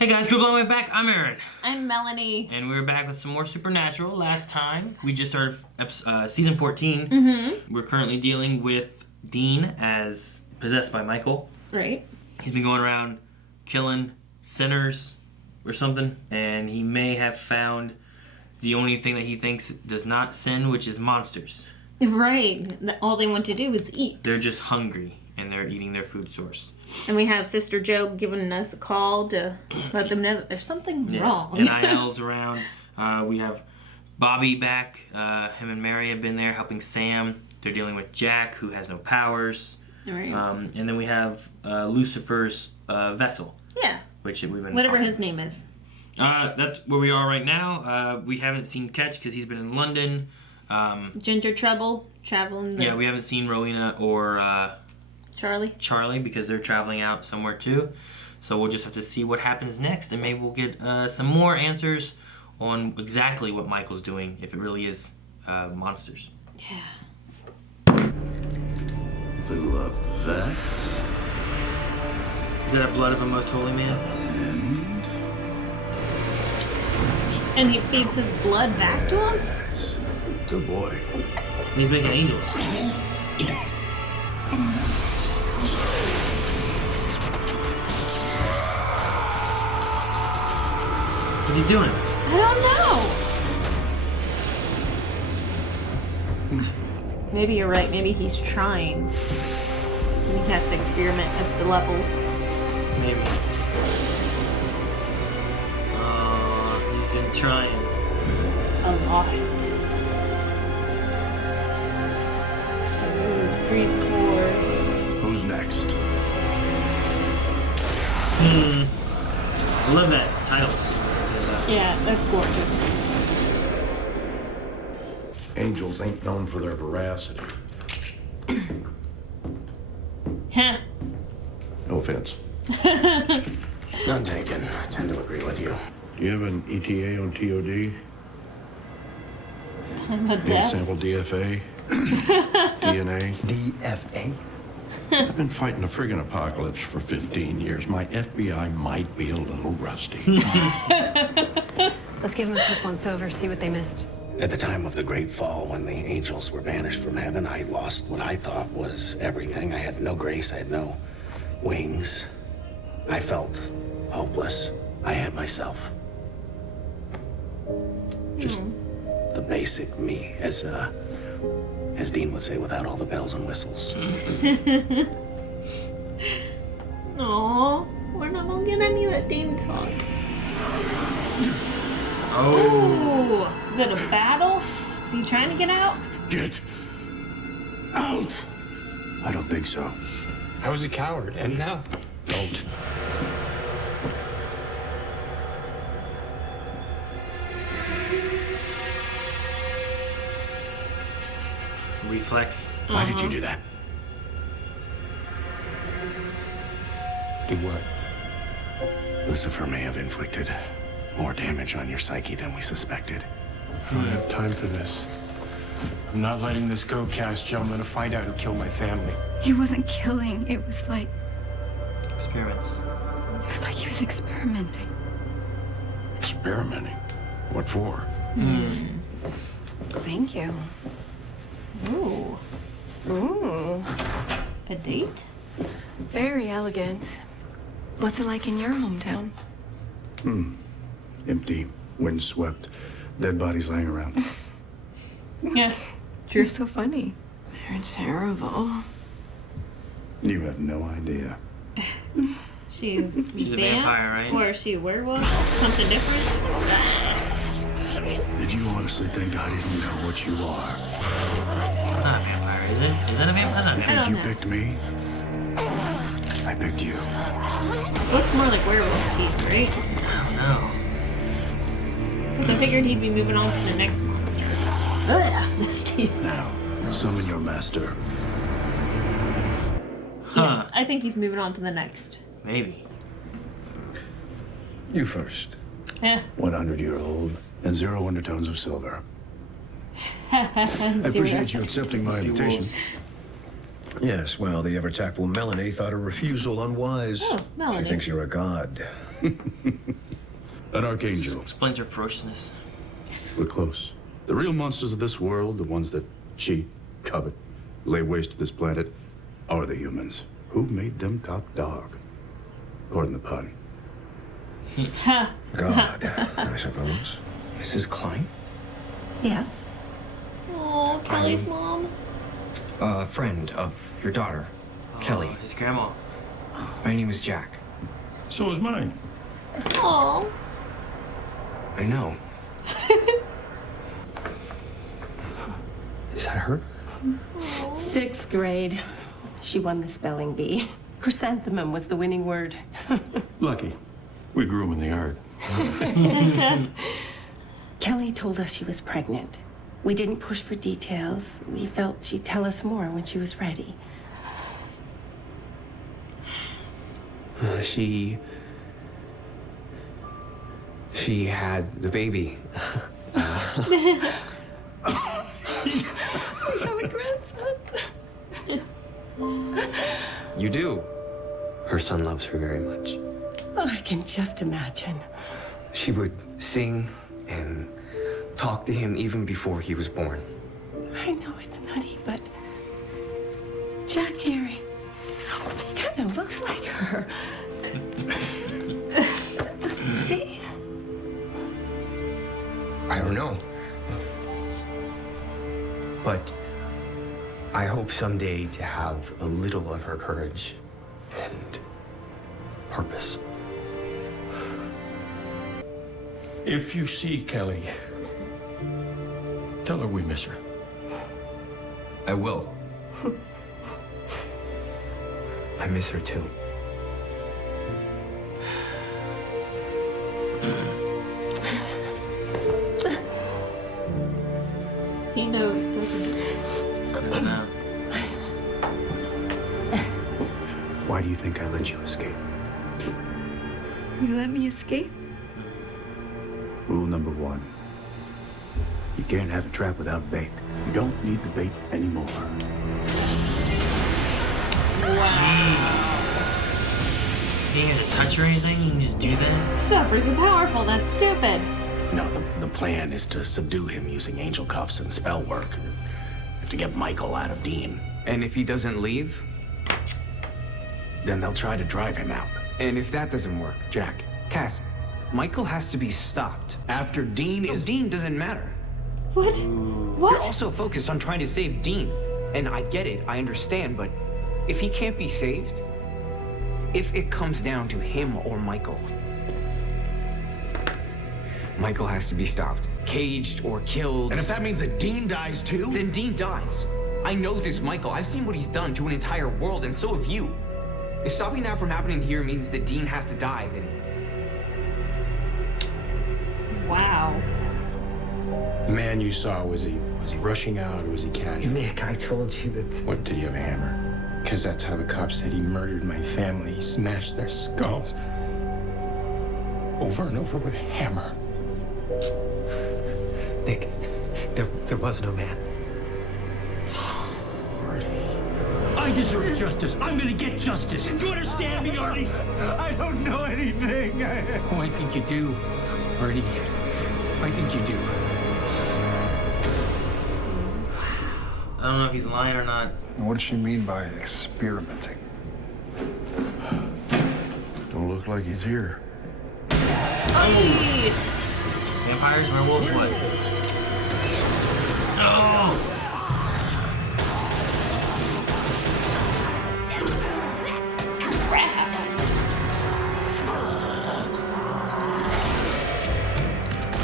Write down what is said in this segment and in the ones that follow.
Hey guys, Dribble on my back. I'm Aaron. I'm Melanie. And we're back with some more Supernatural. Last time, we just started season 14. Mm-hmm. We're currently dealing with Dean as possessed by Michael. Right. He's been going around killing sinners or something, and he may have found the only thing that he thinks does not sin, which is monsters. Right. All they want to do is eat. They're just hungry, and they're eating their food source. And we have Sister Joe giving us a call to let them know that there's something wrong. NIL's around. We have Bobby back. Him and Mary have been there helping Sam. They're dealing with Jack, who has no powers. Right. And then we have Lucifer's vessel. Yeah. Which we've been whatever his name is. That's where we are right now. We haven't seen Ketch because he's been in London. Ginger Trouble traveling. Yeah, we haven't seen Rowena or Charlie because they're traveling out somewhere too. So we'll just have to see what happens next, and maybe we'll get some more answers on exactly what Michael's doing, if it really is monsters. Yeah. Little of that. Is that a blood of a most holy man? And he feeds his blood back to him? Yes. Good boy. He's making angels. What's he doing? I don't know. Maybe you're right. Maybe he's trying. He has to experiment at the levels. Maybe. He's been trying. A lot. 2, 3, 4. Who's next? I love that title. Yeah, that's gorgeous. Angels ain't known for their veracity. Huh. No offense. None taken. I tend to agree with you. Do you have an ETA on TOD? Time of Any death. sample DFA? DNA? DFA? I've been fighting a friggin' apocalypse for 15 years. My FBI might be a little rusty. Let's give them a quick once-over, see what they missed. At the time of the Great Fall, when the angels were banished from heaven, I lost what I thought was everything. I had no grace. I had no wings. I felt hopeless. I had myself. Just the basic me, as Dean would say, without all the bells and whistles. Aw, we're not gonna get any of that Dean talk. Oh. Is it a battle? Is he trying to get out? Get out! I don't think so. I was a coward, and now? Don't. Reflex. Why did you do that? Do what? Lucifer may have inflicted more damage on your psyche than we suspected. I don't have time for this. I'm not letting this go, Cass. I'm gonna find out who killed my family. He wasn't killing. It was like Experiments. he was experimenting. Experimenting? What for? Thank you. Ooh. Ooh, A date? very elegant. What's it like in your hometown? Empty, windswept, dead bodies laying around. Yeah. You're so funny. You're terrible. You have no idea. She's a vampire, right? Or is she a werewolf? Something different? Did you honestly think I didn't know what you are? That's not a vampire, is it? Is that a vampire? That's not a vampire. Think you know. picked me? I picked you. Looks more like werewolf teeth, right? I don't know. Because I figured he'd be moving on to the next monster. Ugh, this teeth. Now, summon your master. Huh. I think he's moving on to the next. Maybe. You first. Yeah. 100-year-old and 0 undertones of silver. I appreciate you accepting my invitation. Yes, well, the ever-tactful Melanie thought a refusal unwise. Oh, Melanie. She thinks you're a god. An archangel. Explains her ferociousness. We're close. The real monsters of this world, the ones that cheat, covet, lay waste to this planet, are the humans. Who made them top dog? Pardon the pun. God, I suppose. Mrs. Klein? Yes. Oh, Kelly's mom. A friend of your daughter, Kelly. His grandma. My name is Jack. So is mine. Oh. I know. Is that her? 6th grade. She won the spelling bee. Chrysanthemum was the winning word. Lucky. We grew them in the yard. Kelly told us she was pregnant. We didn't push for details. We felt she'd tell us more when she was ready. She had the baby. We have a grandson. You do. Her son loves her very much. Oh, I can just imagine. She would sing and talk to him even before he was born. I know it's nutty, but Jack Gary, he kind of looks like her. See? I don't know. But I hope someday to have a little of her courage and purpose. If you see Kelly, tell her we miss her. I will. I miss her too. He knows, doesn't he? I don't know. Why do you think I let you escape? You let me escape? Rule number 1. You can't have a trap without bait. You don't need the bait anymore. Jeez. You didn't have to touch or anything? You can just do this? So freaking powerful. That's stupid. No, the plan is to subdue him using angel cuffs and spell work. Have to get Michael out of Dean. And if he doesn't leave, Then they'll try to drive him out. and if that doesn't work, Jack, Cass, Michael has to be stopped. after Dean is... Dean doesn't matter. What? What? You're also focused on trying to save Dean. And I get it, I understand, but if he can't be saved, if it comes down to him or Michael, Michael has to be stopped, caged or killed. And if that means that Dean dies too? Then Dean dies. I know this Michael. I've seen what he's done to an entire world, and so have you. If stopping that from happening here means that Dean has to die, then... Wow. The man you saw, was he rushing out or was he casual? Nick, I told you that... What, did he have a hammer? Because that's how the cops said he murdered my family. He smashed their skulls. Over and over with a hammer. Nick, there was no man. I deserve justice. I'm gonna get justice. Do you understand me, Artie? I don't know anything. Oh, I think you do, Artie. I think you do. I don't know if he's lying or not. What does she mean by experimenting? Don't look like he's here. Hey! Vampires, werewolves, what? Oh!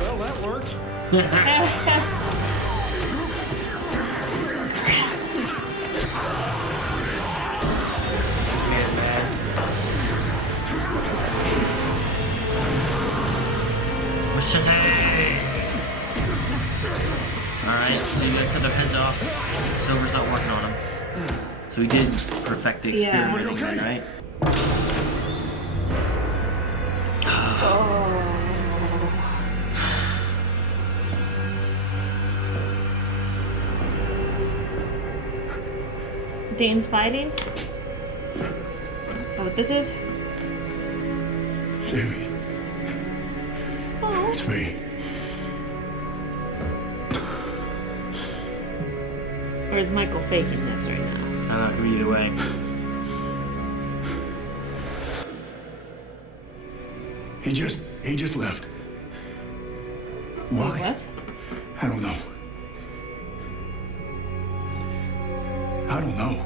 Well, that worked. Alright, so you gotta cut their heads off. Silver's not working on them. So we did perfect the Yeah. experiment, right? Dane's fighting? So what this is? Sammy. It's me. Or is Michael faking this right now? I don't know, it could be either way. He just left. Why? What? I don't know. I don't know.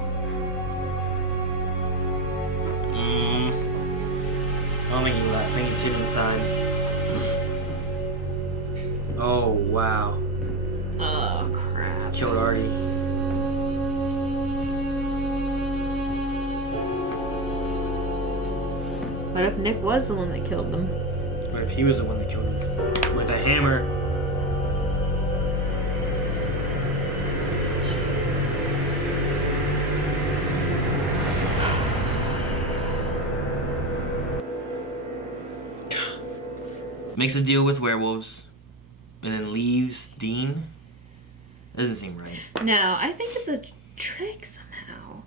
I don't think he left. I think he's hidden inside. Oh, wow. Oh, crap. Killed Artie. What if Nick was the one that killed them? What if he was the one that killed him? With a hammer. Makes a deal with werewolves and then leaves Dean. Doesn't seem right. No, I think it's a trick somehow.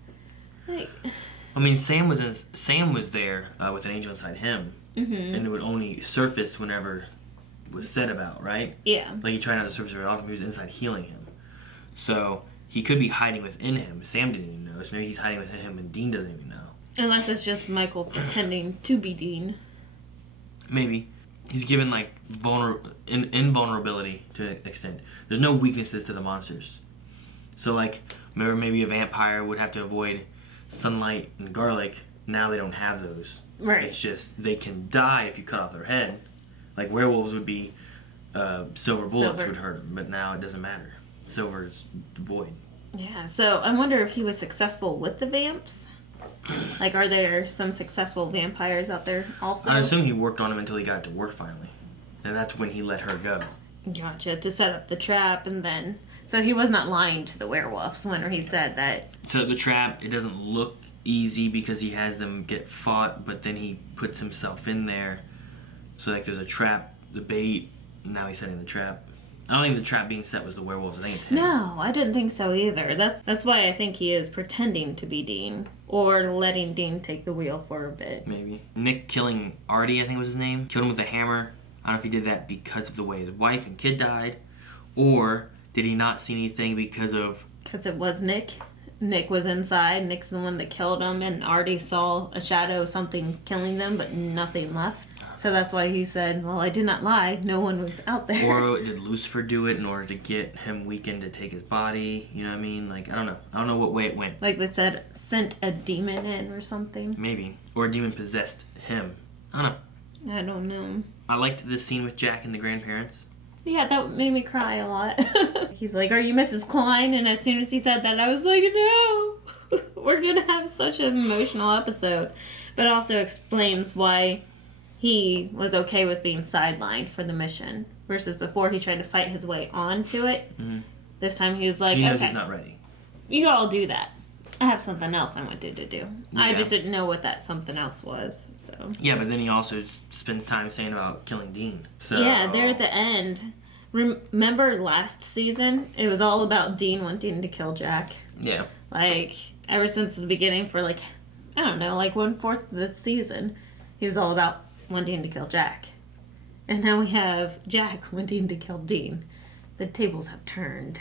Like, I mean, Sam was there with an angel inside him, mm-hmm. and it would only surface whenever it was said about, right? Yeah. Like he tried not to surface very often. He was inside healing him, so he could be hiding within him. Sam didn't even know, so maybe he's hiding within him, and Dean doesn't even know. Unless it's just Michael pretending to be Dean. Maybe he's given like invulnerability to an extent. There's no weaknesses to the monsters, so like remember maybe a vampire would have to avoid sunlight and garlic. Now they don't have those. Right. It's just they can die if you cut off their head. Like werewolves would be silver bullets would hurt them, but now it doesn't matter. Silver is void. Yeah, so I wonder if he was successful with the vamps. Like, are there some successful vampires out there also? I assume he worked on him until he got it to work finally. And that's when he let her go. Gotcha, to set up the trap and then... So he was not lying to the werewolves when he said that... So the trap, it doesn't look easy because he has them get fought, but then he puts himself in there. So like there's a trap, the bait, and now he's setting the trap. I don't think the trap being set was the werewolves. I think it's him. No, I didn't think so either. That's why I think he is pretending to be Dean. Or letting Dean take the wheel for a bit. Maybe. Nick killing Artie, I think was his name. Killed him with a hammer. I don't know if he did that because of the way his wife and kid died. Or did he not see anything because of... Because it was Nick. Nick was inside. Nick's the one that killed him. And Artie saw a shadow of something killing them, but nothing left. So that's why he said, well, I did not lie. No one was out there. Or did Lucifer do it in order to get him weakened to take his body? You know what I mean? Like, I don't know. I don't know what way it went. Like they said, sent a demon in or something. Maybe. Or a demon possessed him. I don't know. I don't know. I liked this scene with Jack and the grandparents. Yeah, that made me cry a lot. He's like, are you Mrs. Klein? And as soon as he said that, I was like, no. We're going to have such an emotional episode. But it also explains why... he was okay with being sidelined for the mission versus before he tried to fight his way onto it. Mm-hmm. This time he was like, he knows okay, he's not ready. You all do that. I have something else I wanted to do. Yeah. I just didn't know what that something else was. So yeah, but then he also spends time saying about killing Dean. So yeah, there at the end. Remember last season? It was all about Dean wanting to kill Jack. Yeah. Like ever since the beginning for like, I don't know, like 1/4 of the season, he was all about wanting to kill Jack. And now we have Jack wanting to kill Dean. The tables have turned.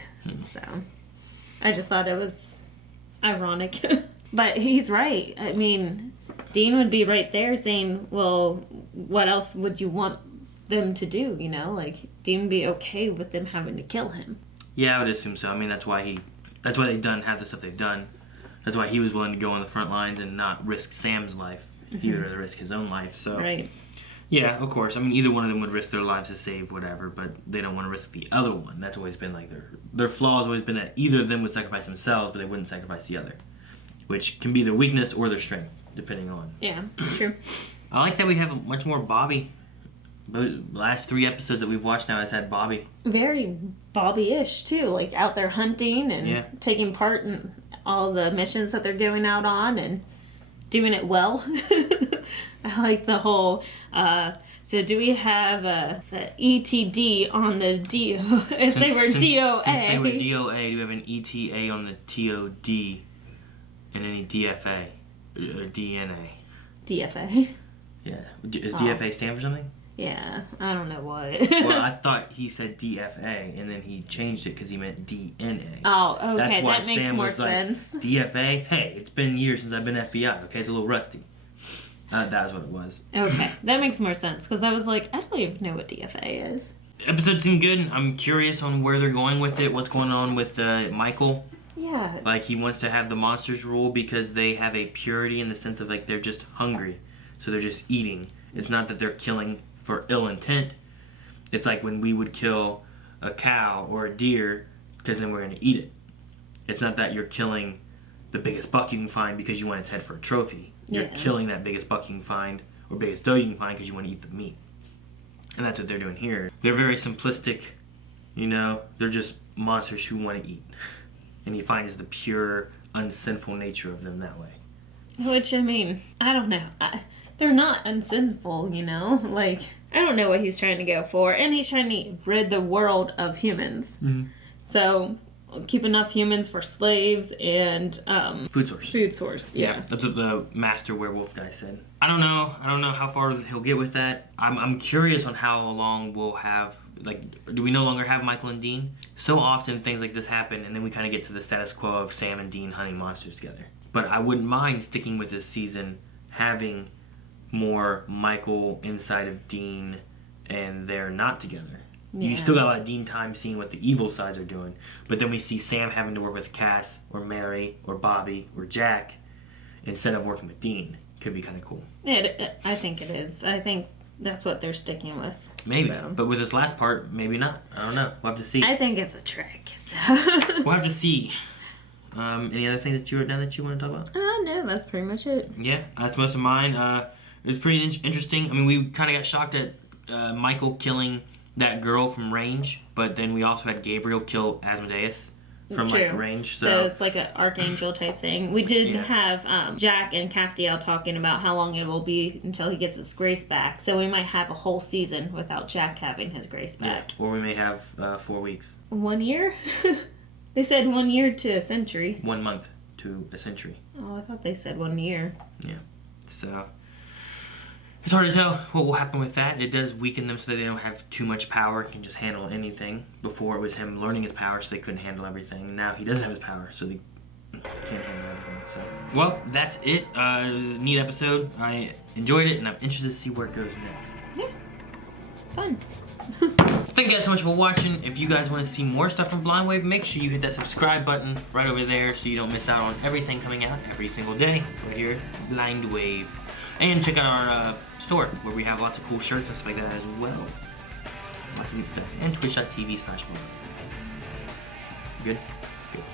So I just thought it was ironic. But he's right. I mean, Dean would be right there saying, well, what else would you want them to do, you know? Like, Dean would be okay with them having to kill him. Yeah, I would assume so. I mean, that's why they've done half the stuff they've done. That's why he was willing to go on the front lines and not risk Sam's life. Mm-hmm. He would rather risk his own life. So right. Yeah, of course. I mean, either one of them would risk their lives to save whatever, but they don't want to risk the other one. That's always been like their flaw has always been that either of them would sacrifice themselves, but they wouldn't sacrifice the other, which can be their weakness or their strength, depending on. Yeah, true. I like that we have much more Bobby. The last 3 episodes that we've watched now has had Bobby. Very Bobby-ish too, like out there hunting and taking part in all the missions that they're going out on and doing it well. I like the whole, so do we have the ETD on the DO? If they were DOA. Since they were DOA, do we have an ETA on the TOD and any DFA? Or DNA? DFA. Yeah. Does DFA stand for something? Yeah, I don't know what. Well, I thought he said DFA, and then he changed it because he meant DNA. Oh, okay, That's why that makes Sam more was sense. Like, DFA? Hey, it's been years since I've been FBI, okay? It's a little rusty. That was what it was. Okay, that makes more sense, because I was like, I don't even know what DFA is. Episode seemed good. I'm curious on where they're going with it, what's going on with Michael. Yeah. Like, he wants to have the monsters rule because they have a purity in the sense of, like, they're just hungry. So they're just eating. It's not that they're killing for ill intent. It's like when we would kill a cow or a deer because then we're going to eat it. It's not that you're killing the biggest buck you can find because you want its head for a trophy. You're killing that biggest buck you can find or biggest doe you can find because you want to eat the meat. And that's what they're doing here. They're very simplistic, you know. They're just monsters who want to eat. And he finds the pure, unsinful nature of them that way. Which, I mean, I don't know. They're not unsinful, you know? Like, I don't know what he's trying to go for. And he's trying to rid the world of humans. Mm-hmm. So, keep enough humans for slaves and... food source. Food source, yeah. That's what the master werewolf guy said. I don't know how far he'll get with that. I'm curious on how long we'll have... Like, do we no longer have Michael and Dean? So often things like this happen, and then we kind of get to the status quo of Sam and Dean hunting monsters together. But I wouldn't mind sticking with this season, having more Michael inside of Dean, and they're not together. Yeah. You still got a lot of Dean time seeing what the evil sides are doing, but then we see Sam having to work with Cass, or Mary, or Bobby, or Jack, instead of working with Dean. Could be kind of cool. I think it is. I think that's what they're sticking with. Maybe, but with this last part, maybe not. I don't know. We'll have to see. I think it's a trick. So. We'll have to see. Any other things that you wrote down that you want to talk about? No, that's pretty much it. Yeah, that's most of mine. It was pretty interesting. I mean, we kind of got shocked at Michael killing that girl from range, but then we also had Gabriel kill Asmodeus from like range. So it's like an archangel type thing. We did have Jack and Castiel talking about how long it will be until he gets his grace back. So we might have a whole season without Jack having his grace back. Yeah. Or we may have 4 weeks. 1 year? They said 1 year to a century. 1 month to a century. Oh, I thought they said 1 year. Yeah. So it's hard to tell what will happen with that. It does weaken them so that they don't have too much power, can just handle anything. Before it was him learning his power so they couldn't handle everything. Now he doesn't have his power so they can't handle everything. So, well, that's it. It was a neat episode. I enjoyed it and I'm interested to see where it goes next. Yeah. Fun. Thank you guys so much for watching. If you guys want to see more stuff from Blind Wave, make sure you hit that subscribe button right over there so you don't miss out on everything coming out every single day right here at Blind Wave. And check out our store where we have lots of cool shirts and stuff like that as well. Lots of neat stuff. And twitch.tv/Good? Good.